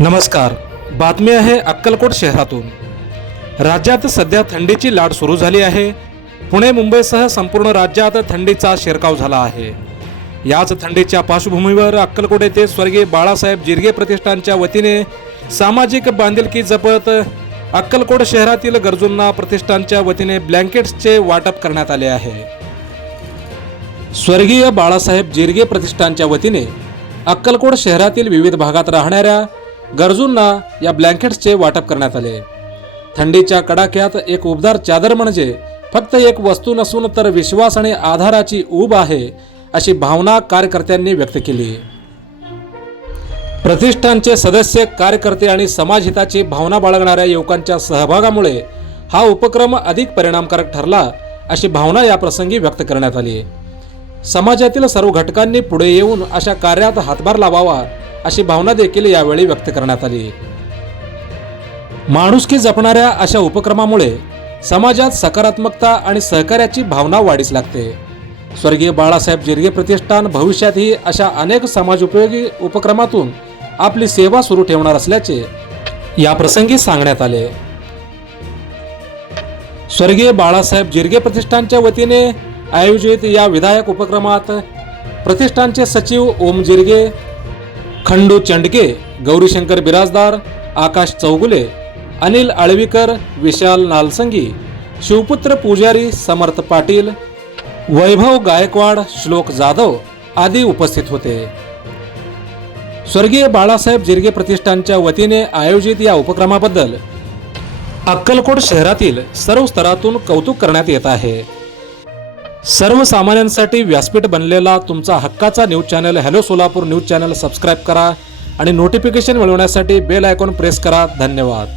नमस्कार. बातमी आहे अक्कलकोट शहरातून. राज्यात सध्या थंडीची लाट सुरू झाली आहे. पुणे मुंबईसह संपूर्ण राज्यात थंडीचा शिरकाव झाला आहे. याच थंडीच्या पार्श्वभूमीवर अक्कलकोट येथे स्वर्गीय बाळासाहेब जिरगे प्रतिष्ठानच्या वतीने सामाजिक बांधिलकी जपत अक्कलकोट शहरातील गरजूंना प्रतिष्ठानच्या वतीने ब्लँकेट्सचे वाटप करण्यात आले आहे. स्वर्गीय बाळासाहेब जिरगे प्रतिष्ठानच्या वतीने अक्कलकोट शहरातील विविध भागात राहणाऱ्या गरजूंना या ब्लँकेट्सचे वाटप करण्यात आले. थंडीच्या कडाक्यात एक उबदार चादर म्हणजे फक्त एक वस्तू नसून तर विश्वास आणि आधाराची ऊब आहे अशी भावना कार्यकर्त्यांनी व्यक्त केली. प्रतिष्ठानचे सदस्य कार्यकर्ते आणि समाजहिताची भावना बाळगणाऱ्या युवकांच्या सहभागामुळे हा उपक्रम अधिक परिणामकारक ठरला अशी भावना या प्रसंगी व्यक्त करण्यात आली. समाजातील सर्व घटकांनी पुढे येऊन अशा कार्यात हातभार लावावा अशी भावना देखील यावेळी व्यक्त करण्यात आली. माणुसकी जपणाऱ्या अशा उपक्रमामुळे समाजात सकारात्मकता आणि सहकार्याची भावना वाढीस लागते. स्वर्गीय बाळासाहेब जिरगे प्रतिष्ठान भविष्यातही अशा अनेक समाजोपयोगी उपक्रमातून आपली सेवा सुरू ठेवणार असल्याचे या प्रसंगी सांगण्यात आले. स्वर्गीय बाळासाहेब जिरगे प्रतिष्ठानच्या वतीने आयोजित या विधायक उपक्रमात प्रतिष्ठानचे सचिव ओम जिरगे खंडू चंडके गौरीशंकर बिराजदार आकाश चौगुले अनिल आळवीकर विशाल नालसंगी शिवपुत्र पुजारी समर्थ पाटील वैभव गायकवाड श्लोक जाधव आदी उपस्थित होते. स्वर्गीय बाळासाहेब जिरगे प्रतिष्ठानच्या वतीने आयोजित या उपक्रमाबद्दल अक्कलकोट शहरातील सर्व स्तरातून कौतुक करण्यात येत आहे. सर्वसामान्यांसाठी व्यासपीठ बनलेला तुमचा हक्काचा news channel hello Solapur news channel subscribe करा आणि नोटिफिकेशन मिळवण्यासाठी बेल आयकॉन प्रेस करा. धन्यवाद.